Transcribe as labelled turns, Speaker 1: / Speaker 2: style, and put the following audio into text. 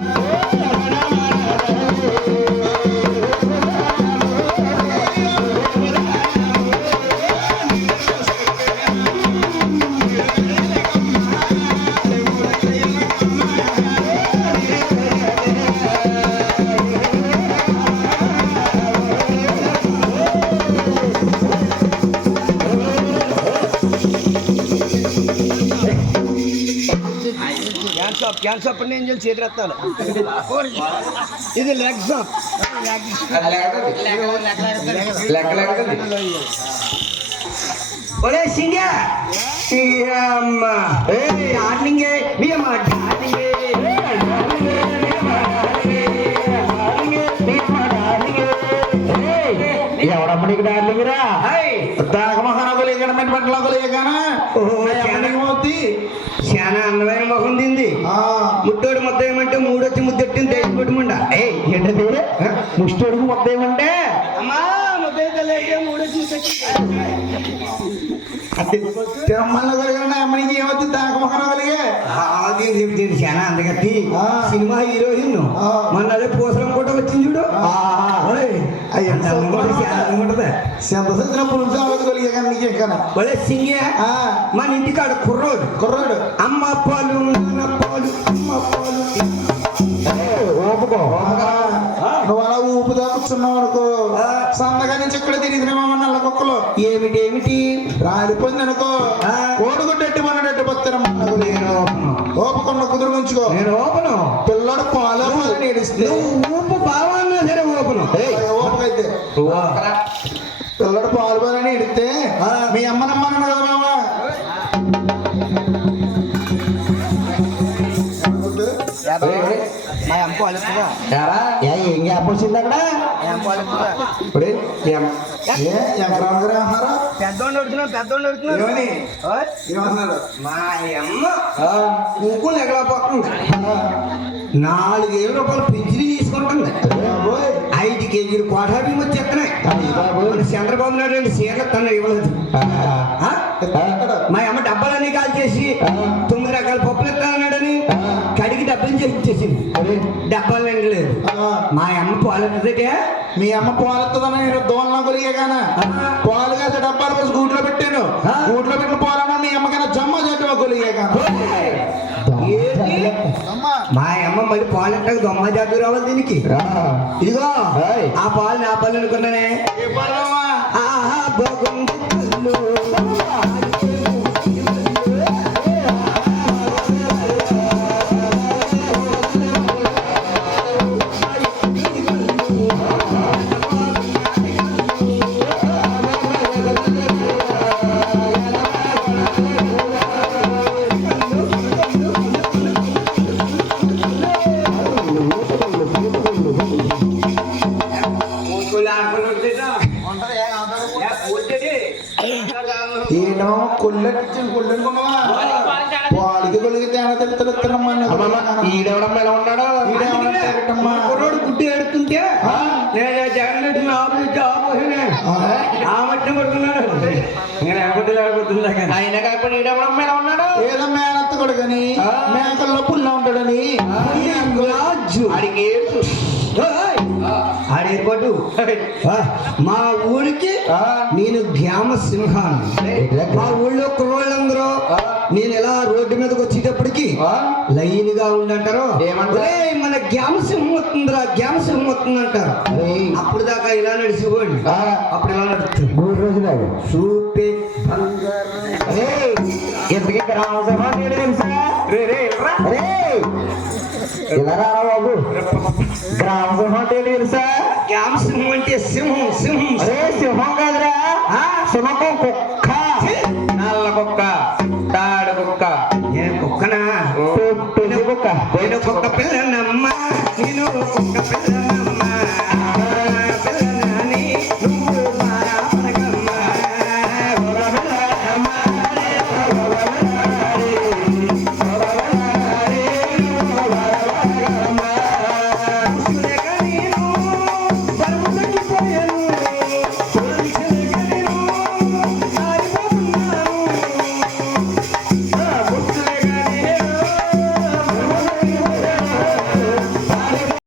Speaker 1: Thank you. Can shop can shop అంటే ఏం చేయాలి చేతి రత్నాలు ఇది లెగ్ షాప్. ఒరే సింగ అమ్మ డార్లింగ్ మీ అమ్మ డార్లింగ్
Speaker 2: ఎవడమ్మడికి డార్లింగ్ రా? దాగమహాన కొలిగాన మెట్ పట్ల కొలిగాన
Speaker 1: చాలా అందమైన ముఖం తింది. ముట్టోడు మొత్తం ఏమంటే మూడొచ్చి ముద్దెట్టింది తెచ్చి కొట్టుమండ
Speaker 2: ఏ ఏంటది ముష్టోడుకు మొత్తం ఏమంటే?
Speaker 1: అమ్మా ముద్ద మూడొచ్చి
Speaker 2: ఏమవుతుంది కొలిగే
Speaker 1: దీని చాలా అందగట్టి. Cinema heroine. మొన్న అదే పోసరం కూడా వచ్చింది చూడు.
Speaker 2: అయ్య,
Speaker 1: అందంగా ఉంటది, చాలా ఒరే సింగే. మన ఇంటికాడ కుర్రోడు.
Speaker 2: కుర్రాడు.
Speaker 1: అమ్మ పాలు నాన్న పాలు అమ్మ పాలు.
Speaker 2: ఓపుకో నువ్వు అలా ఊపుదా కూర్చున్నావు అనుకో. సన్నగా నుంచి ఇక్కడ తిరిగినామా నల్ల కుక్కలు.
Speaker 1: ఏమిటి ఏమిటి
Speaker 2: రాలిపోయింది అనుకో.
Speaker 1: ఆ.
Speaker 2: కోడుగుడ్డెట్టి మనడెట్టి పత్తరం
Speaker 1: నేను
Speaker 2: కుదురు ఉంచుకో.
Speaker 1: నేను ఓపను.
Speaker 2: పిల్లడు పాలు నేడిస్తే
Speaker 1: నువ్వు ఊపు బావన్నా సరే ఓపను.
Speaker 2: ఓపకైతే పిల్లడు పాలు. మీ అమ్మనమ్మన్నాడు కదా మామ?
Speaker 1: మా
Speaker 2: ఏం గ్యాప్ వచ్చింది అక్కడ? ఇప్పుడు ఎంకరామగారు అంటున్నారు
Speaker 1: పెద్దోళ్ళు పెద్దోళ్ళు
Speaker 2: ఏమన్నారు
Speaker 1: మా అమ్మ. ఎగలపోతుంది నాలుగేళ్ళ రూపాయలు
Speaker 2: బాబోయ్
Speaker 1: ఐదు కేజీలు కోటాబీ వచ్చి ఎక్కనాయి
Speaker 2: అయ్య బాబోయ్.
Speaker 1: మన చంద్రబాబు నాయుడు రెండు సీర్లు తను ఇవ్వలేదు? మా అమ్మ డబ్బాలన్నీ కాల్ చేసి. తొమ్మిది రకాల పప్పులు ఇస్తానన్నాడని. కడిగి డబ్బులు చేసి ఇచ్చేసింది. డబ్బాలు నిండలేదు మా అమ్మ పాలెత్తదే
Speaker 2: మీ అమ్మ పాలెత్తదని నేను కొలిగాన పాలు కాసే డబ్బాలు పోసి గూట్లో పెట్టాను. గూట్లో పెట్టిన పాలన మీ అమ్మకైనా
Speaker 1: మా అమ్మ మరి పాలు ఎట్టక దొమ్మ జాతి రావాలి దీనికి. ఇదిగో. ఆ పాలు నా పాలు అనుకున్నానే ఆహా బొగుంది.
Speaker 2: ఏనో కొల్లెట్టి కొల్లెనుకున్నావా? పాలకి కొలిగి తేడా తెలుస్తున్నామ్మా ఈడెవడమ్మా ఎలా ఉన్నాడు? ఈడెవడమ్మా
Speaker 1: కుర్రోడు గుడ్డి ఎడుతుంటే నేను జగన్ రెడ్డి ఆపు ఆపోయినా ఆ మధ్య పడుతున్నాడు నేను ఎక్కడ ఆడుకుంటుందా
Speaker 2: ఆయన కాకపోతే ఈడెవడమ్మా ఎలా ఉన్నాడు? కొడుకని మేకల్లో పుల్ల ఉంటాడని.
Speaker 1: ఆడికి ఆడి ఏర్పాటు. ఆ, మా ఊరికి. నేను గ్రామ సింహాన్ని మా ఊళ్ళో కుర్రోళ్ళందరూ నేను ఇలా రోడ్డు మీదకి వచ్చేటప్పటికి? లైన్గా ఉండంటారు?
Speaker 2: ఏమంటారు?
Speaker 1: "ఒరేయ్, మన గ్యామ సింహం వస్తుందిరా గ్యామ సింహం వస్తుంది అంటారు. అప్పుడు దాకా ఇలా నడిచిపోండి.
Speaker 2: ఆ.
Speaker 1: అప్పుడు ఇలా నడుస్తుంది?
Speaker 2: మూడు రోజులు
Speaker 1: చూపే
Speaker 2: ఎందుకు రా. రే. ఇలా రారా బాబు గ్రామసభ అంటే ఏంటి తెలుసా
Speaker 1: గ్యామ సింహం అంటే సింహం. సింహం
Speaker 2: అరే సింహం కాదురా? సింహం కుక్క. నల్ల కుక్క తాడు కుక్క.
Speaker 1: నేను కుక్కనా? కుక్క. పిల్లనమ్మ. నేను కుక్క పిల్లనమ్మ